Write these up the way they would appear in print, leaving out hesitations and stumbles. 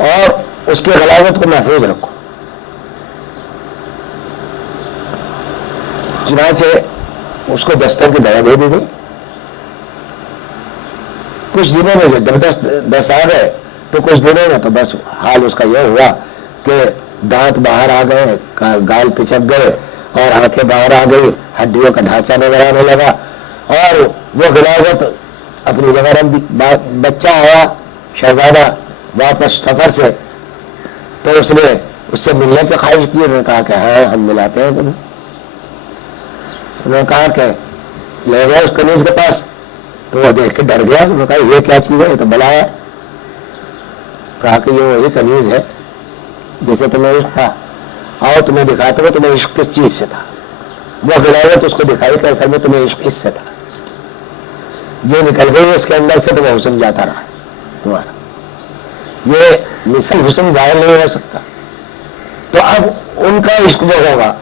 اور اس کی غلاظت کو محفوظ رکھو. چنانچہ اس کو دستوں کی دوا دے دی گئی. کچھ دنوں میں جب دس آ گئے تو کچھ دنوں میں تو بس حال اس کا یہ ہوا کہ دانت باہر آ گئے, گال پچک گئے اور آنکھیں باہر آ گئی, ہڈیوں کا ڈھانچہ نظر آنے لگا اور وہ غلاظت اپنی جگہ رکھ دی. بچہ آیا شہزادہ واپس سفر سے, تو اس نے اس سے ملنے کی خواہش کی. انہوں نے کہا کہ ہاں ہم ملاتے ہیں تمہیں. انہوں نے کہا کہ لے گئے اس کنیز کے پاس, تو وہ دیکھ کے ڈر گیا. انہوں نے کہا یہ کیا چیز ہے, یہ تو بلا ہے. کہا کہ یہ وہی کنیز ہے جسے تمہیں عشق تھا, آؤ تمہیں دکھاتے ہوئے تمہیں عشق کس چیز سے تھا. وہ غلاظت اس کو دکھائی کہ اصل میں تمہیں عشق اس سے تھا. یہ نکل گئی اس کے اندر سے تو وہ حسن جاتا رہا تمہارا. یہ مثل حسن ظاہر نہیں ہو سکتا. تو اب ان کا عشق جو ہوگا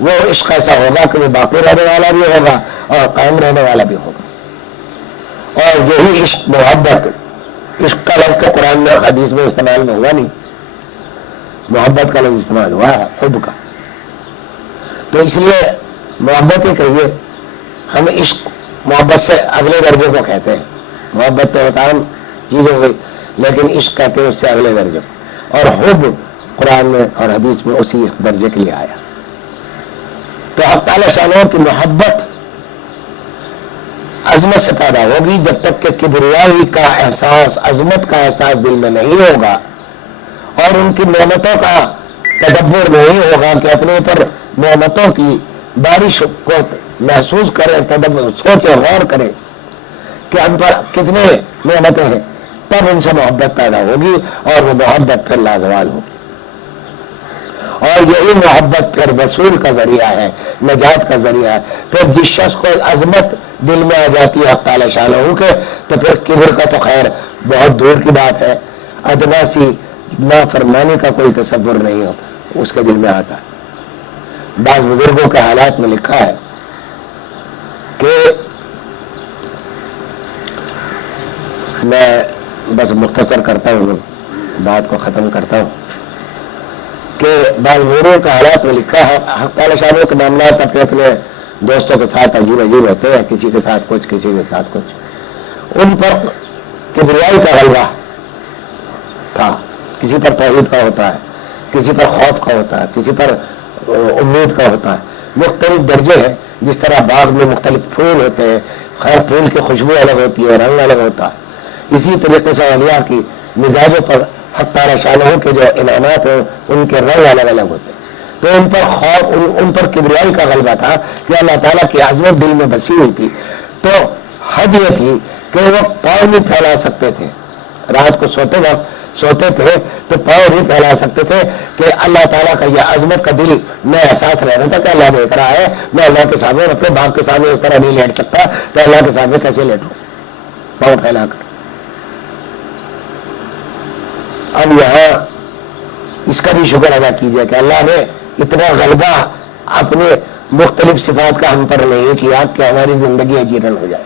وہ عشق ایسا ہوگا کہ وہ باقی رہنے والا بھی ہوگا اور قائم رہنے والا بھی ہوگا. اور یہی عشق محبت, عشق کا لفظ تو قرآن میں حدیث میں استعمال میں ہوا نہیں, محبت کا لفظ استعمال ہوا ہے حب کا. تو اس لیے محبت ہی کہیے, ہم عشق محبت سے اگلے درجے کو کہتے ہیں. محبت تو عام چیز ہو گئی, لیکن عشق کہتے ہیں اس سے اگلے درجے کو. اور حب قرآن میں اور حدیث میں اسی درجے کے لیے آیا. تو حق تعالی شانہ کی محبت عظمت سے پیدا ہوگی. جب تک کہ کبریائی کا احساس, عظمت کا احساس دل میں نہیں ہوگا اور ان کی نعمتوں کا تدبر نہیں ہوگا کہ اپنے اوپر نعمتوں کی بارش کو محسوس کریں, تدبر سوچیں, غور کریں کہ ہم پر کتنے نعمتیں ہیں, تب ان سے محبت پیدا ہوگی اور وہ محبت پھر لازوال ہوگی. اور یہی محبت پھر وصول کا ذریعہ ہے, نجات کا ذریعہ ہے. پھر جس شخص کو عظمت دل میں آ جاتی ہے حق تعالی شانہ کے, تو پھر کبر کا تو خیر بہت دور کی بات ہے. ادنا سی نافرمانی کا کوئی تصور نہیں ہوتا اس کے دل میں آتا. بعض بزرگوں کے حالات میں لکھا ہے کہ میں بس مختصر کرتا ہوں, بات کو ختم کرتا ہوں کہ بعض بزرگوں کے حالات میں لکھا ہے حق تعالی شانہ کے معاملات اپنے اپنے دوستوں کے ساتھ عجیب عجیب ہوتے ہیں, کسی کے ساتھ کچھ, کسی کے ساتھ کچھ. ان پر کبریائی کا غلبہ تھا, کسی پر توحید کا ہوتا ہے, کسی پر خوف کا ہوتا ہے, کسی پر امید کا ہوتا ہے. مختلف درجے ہیں. جس طرح باغ میں مختلف پھول ہوتے ہیں, خیر پھول کی خوشبو الگ ہوتی ہے, رنگ الگ ہوتا ہے. اسی طریقے سے اولیاء کی مزاجوں پر حق تعالی شانہ کے جو انعامات ہیں ان کے رنگ الگ الگ ہوتے ہیں. تو ان پر خوف, ان پر کبریائی کا غلبہ تھا کہ اللہ تعالیٰ کی عظمت دل میں بسی ہوئی تھی. تو حد یہ تھی کہ وہ پاؤں نہیں پھیلا سکتے تھے. رات کو سوتے وقت سوتے تھے تو پاؤں نہیں پھیلا سکتے تھے کہ اللہ تعالیٰ کا یہ عظمت کا دل میں احساس رہنا تھا کہ اللہ دیکھ رہا ہے. میں اللہ کے سامنے, اپنے باپ کے سامنے اس طرح نہیں لیٹ سکتا, تو اللہ کے سامنے کیسے لیٹوں پاؤں پھیلا کر. اب یہاں اس کا بھی شکر ادا کیجیے کہ اللہ نے اتنا غلبہ اپنے مختلف صفات کا ہم پر نہیں کیا کہ ہماری زندگی اجیرن ہو جائے.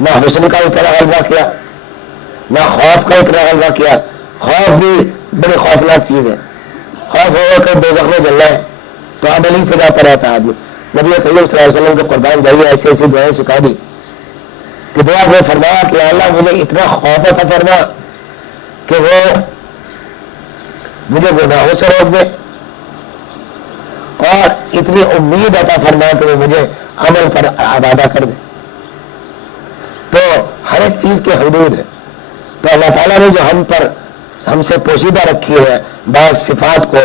نہ حسن کا اتنا غلبہ کیا, نہ خوف کا اتنا غلبہ کیا. خوف بھی بڑی خوفناک چیز ہے. خوف ہو کر دوزخ میں جلنا ہے تو عملی سے جاتا رہتا ہے آدمی. نبی کریم صلی اللہ علیہ وسلم کو قربان جائیے ایسی ایسی دعائیں سکھا دی کہ دعا میں فرمایا کہ اللہ مجھے اتنا خوف عطا فرما کہ وہ مجھے گناہوں سے روک دے, اور اتنی امید عطا فرما کہ وہ مجھے عمل پر آبادہ کر دے. تو ہر ایک چیز کی حدود ہے. تو اللہ تعالیٰ نے جو ہم سے پوشیدہ رکھی ہے بعض صفات کو,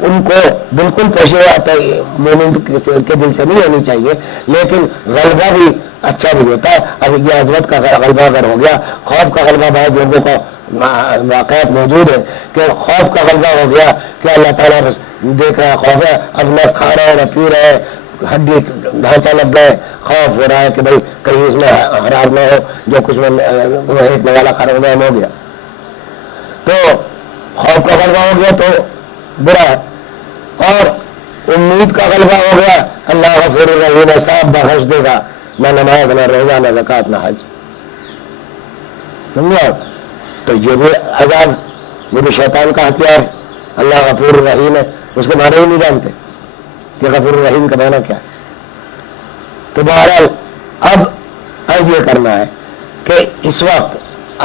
ان کو بالکل پوشیدہ مومن کے دل سے نہیں ہونی چاہیے, لیکن غلبہ بھی اچھا بھی ہوتا ہے. اب یہ عظمت کا غلبہ اگر ہو گیا, خوف کا غلبہ بعض لوگوں کو واقعات موجود ہے کہ خوف کا غلبہ ہو گیا کہ اللہ تعالیٰ دیکھ رہا ہے, خوف ہے, اب نہ کھا رہے نہ پی رہے, ہڈی ڈھانچہ لگ گئے, خوف ہو رہا ہے کہ بھائی کہیں اس میں حرام نہ ہو, جو کچھ میں ایک نوالا کھا رہا ہوں ہو گیا. تو خوف کا غلبہ ہو گیا تو برا ہے, اور امید کا غلبہ ہو گیا اللہ غفور الرحیم, صاحب بخش دے گا, نہ نماز نہ روزہ نہ زکوٰۃ نہ حج. سمجھا؟ تو یہ بھی عذاب، یہ بھی شیطان کا ہتھیار ہے۔ اللہ غفور الرحیم ہے، اس کے معنی ہی نہیں جانتے کہ غفور الرحیم کا معنی کیا ہے۔ تو بہرحال اب عرض یہ کرنا ہے کہ اس وقت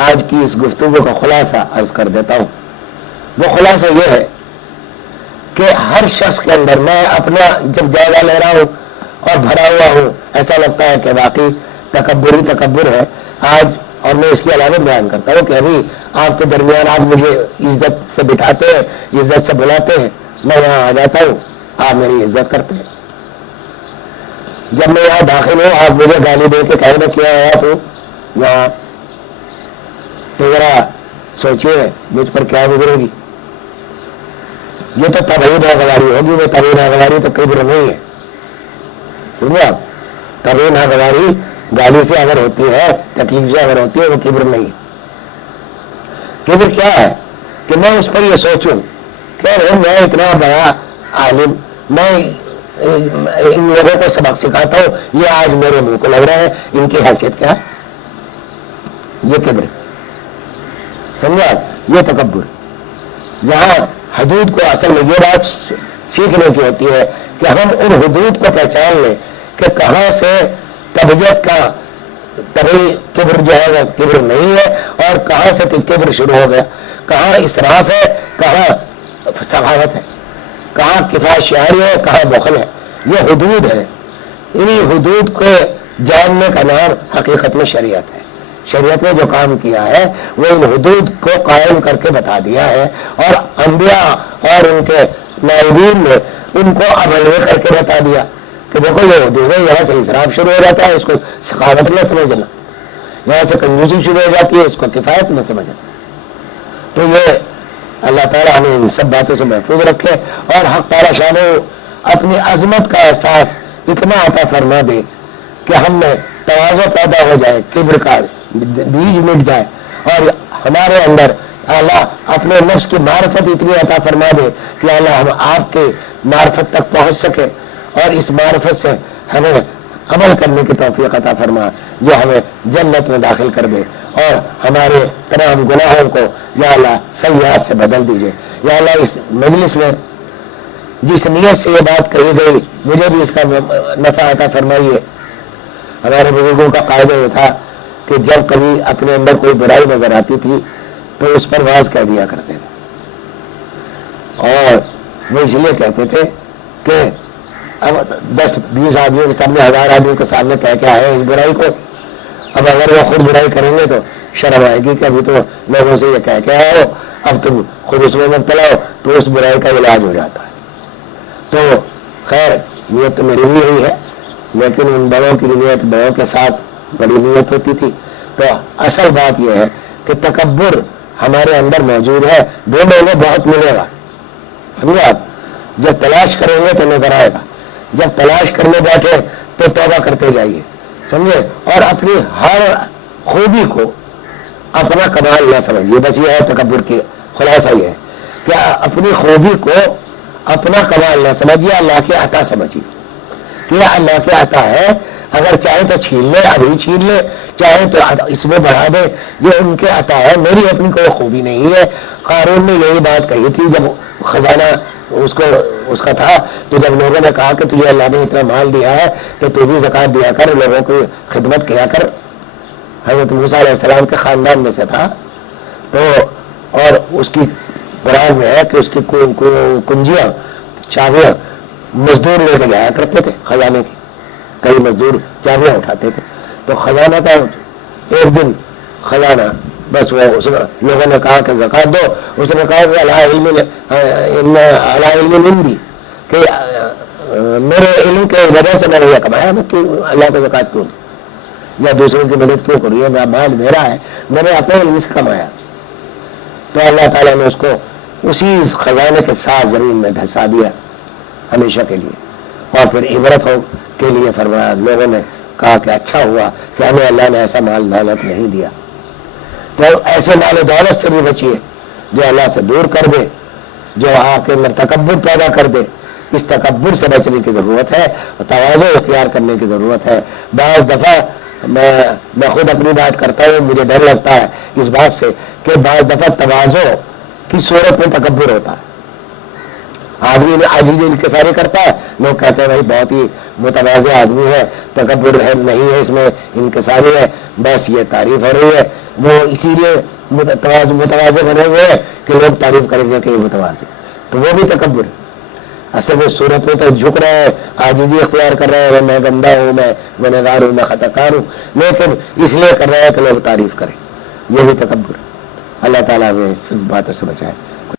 آج کی اس گفتگو کا خلاصہ عرض کر دیتا ہوں۔ وہ خلاصہ یہ ہے کہ ہر شخص کے اندر، میں اپنا جب جائزہ لے رہا ہوں اور بھرا ہوا ہوں، ایسا لگتا ہے کہ واقعی تکبر ہی تکبر ہے آج، اور میں اس کی علامت بیان کرتا ہوں کہ ابھی آپ کے درمیان آپ مجھے عزت سے بٹھاتے ہیں، عزت سے بلاتے ہیں، میں یہاں آ جاتا ہوں، آپ میری عزت کرتے ہیں۔ جب میں یہاں داخل ہوں، آپ مجھے گالی دے کے کہیں میں کیا آیا تو یہاں، تو ذرا سوچیے مجھ پر کیا گزرے گی۔ یہ تو طبعی ناگواری ہوگی، وہ طبعی ناگواری تو کبر نہیں ہے، سمجھے آپ؟ طبعی ناگواری گالی سے اگر ہوتی ہے، تکلیف سے اگر ہوتی ہے، وہ کبر نہیں ہے۔ کبر کیا ہے کہ میں اس پر یہ سوچوں کہ میں اتنا بڑا عالم، میں ان لوگوں کو سبق سکھاتا ہوں، یہ آج میرے منہ کو لگ رہا ہے، ان کی حیثیت کیا ہے؟ یہ کبر، سمجھا؟ یہ تکبر۔ یہاں حدود کو اصل میں یہ بات سیکھنے کی ہوتی ہے کہ ہم ان حدود کو پہچان لیں کہ کہاں سے طبیعت کا طبعی کبر جو ہے وہ کبر نہیں ہے، اور کہاں سے کبر شروع ہو گیا، کہاں اسراف ہے، کہاں سخاوت ہے، کہاں کفایت شعاری ہے، کہاں بخل ہے۔ یہ حدود ہے، انہی حدود کو جاننے کا نام حقیقت میں شریعت ہے۔ شریعت نے جو کام کیا ہے وہ ان حدود کو قائم کر کے بتا دیا ہے، اور انبیاء اور ان کے نائبین نے ان کو عمل میں کر کے بتا دیا کہ دیکھو یہ حدود ہے، یہاں سے اسراف شروع ہو جاتا ہے، اس کو سخاوت نہ سمجھنا، یہاں سے کنجوسی شروع ہو جاتی ہے، اس کو کفایت نہ سمجھنا۔ تو یہ اللہ تعالیٰ ہمیں ان سب باتوں سے محفوظ رکھے، اور حق تعالیٰ شان اپنی عظمت کا احساس اتنا عطا فرما دے کہ ہم میں تواضع پیدا ہو جائے، کبر کا بیج مٹ جائے، اور ہمارے اندر اللہ اپنے نفس کی معرفت اتنی عطا فرما دے کہ اللہ ہم آپ کے معرفت تک پہنچ سکے، اور اس معرفت سے ہمیں عمل کرنے کی توفیق عطا فرما جو ہمیں جنت میں داخل کر دے، اور ہمارے تمام گناہوں کو یا اللہ سیئات سے بدل دیجئے۔ یا اللہ اس مجلس میں جس نیت سے یہ بات کہی گئی مجھے بھی اس کا نفع عطا فرمائیے۔ ہمارے بزرگوں کا قاعدہ یہ تھا کہ جب کبھی اپنے اندر کوئی برائی نظر آتی تھی تو اس پر واز کہہ دیا کرتے تھے، اور وہ اس لیے کہتے تھے کہ اب 10-20 آدمیوں کے سامنے، 1000 آدمیوں کے سامنے کہہ کے آئے اس برائی کو، اب اگر وہ خود برائی کریں گے تو شرم آئے گی کہ ابھی تو لوگوں سے یہ کہہ کے آئے ہو، اب تم خود اس میں مبتلا ہو، تو اس برائی کا علاج ہو جاتا ہے۔ تو خیر نیت تو میری بھی یہی ہے، لیکن ان بڑوں کی نیت بڑوں کے ساتھ بڑی نیت ہوتی تھی۔ تو اصل بات یہ ہے کہ تکبر ہمارے اندر موجود ہے، دو مہینے بہت ملے گا، سمجھے آپ؟ جب تلاش کریں گے تو نظر آئے گا، جب تلاش کرنے بیٹھے تو توبہ کرتے جائیے، سمجھے؟ اور اپنی ہر خوبی کو اپنا کمال نہ سمجھیے، بس یہ ہے تکبر کی خلاصہ یہ ہے کہ اپنی خوبی کو اپنا کمال نہ سمجھیے، اللہ کی عطا سمجھیے کہ یہ اللہ کی عطا ہے، اگر چاہے تو چھین لے، ابھی چھین لے، چاہے تو اس میں بڑھا دے، یہ ان کے عطا ہے، میری اپنی کوئی خوبی نہیں ہے۔ قارون نے یہی بات کہی تھی جب خزانہ اس کا تھا، تو جب لوگوں نے کہا کہ تجھے اللہ نے اتنا مال دیا ہے کہ تو بھی زکوٰۃ دیا کر، لوگوں کی خدمت کیا کر، حضرت موسیٰ علیہ السلام کے خاندان میں سے تھا، تو اور اس کی قرآن میں ہے کہ اس کی کنجیاں، چابیاں مزدور لے کے جایا کرتے تھے خزانے کی، کئی مزدور چابیاں اٹھاتے تھے، تو خزانہ کا ایک دن خزانہ بس وہ لوگوں نے کہا کہ زکوٰۃ دو، اس نے کہا کہ علی علم عندی، کہ میرے علم کے وجہ سے میں نے یہ کمایا، میں کیوں اللہ کو زکوٰۃ کیوں دوں، یا دوسروں کی مدد کیوں کروں، یہ مال میرا ہے، میں نے اپنے علم سے کمایا۔ تو اللہ تعالیٰ نے اس کو اسی خزانے کے ساتھ زمین میں دھسا دیا ہمیشہ کے لیے، اور پھر عبرت ہو کے لیے فرمایا، لوگوں نے کہا کہ اچھا ہوا کہ ہمیں اللہ نے ایسا مال دولت نہیں دیا۔ تو ایسے مال و دولت سے بھی بچیے جو اللہ سے دور کر دے، جو آپ کے اندر تکبر پیدا کر دے۔ اس تکبر سے بچنے کی ضرورت ہے، تواضع اختیار کرنے کی ضرورت ہے۔ بعض دفعہ میں خود اپنی بات کرتا ہوں، مجھے ڈر لگتا ہے اس بات سے کہ بعض دفعہ تواضع کی صورت میں تکبر ہوتا ہے. آدمی عاجزی انکساری کرتا ہے، لوگ کہتے ہیں بھائی بہت ہی متواضع آدمی ہے، تکبر نہیں ہے اس میں، انکساری ہے، بس یہ تعریف ہو رہی ہے. وہ اسی لیے متواضع بنے ہوئے ہیں کہ لوگ تعریف کریں گے کہ یہ متواضع، تو وہ بھی تکبر ہے. اصل میں صورت میں تو جھک رہا ہے، عاجزی اختیار کر رہا ہے، میں گندا ہوں، میں گنہگار ہوں، میں خطا کار ہوں، لیکن اس لیے کر رہا ہے کہ لوگ تعریف کریں. یہ بھی تکبر. اللہ تعالیٰ ہمیں اس باتوں سے بچائے.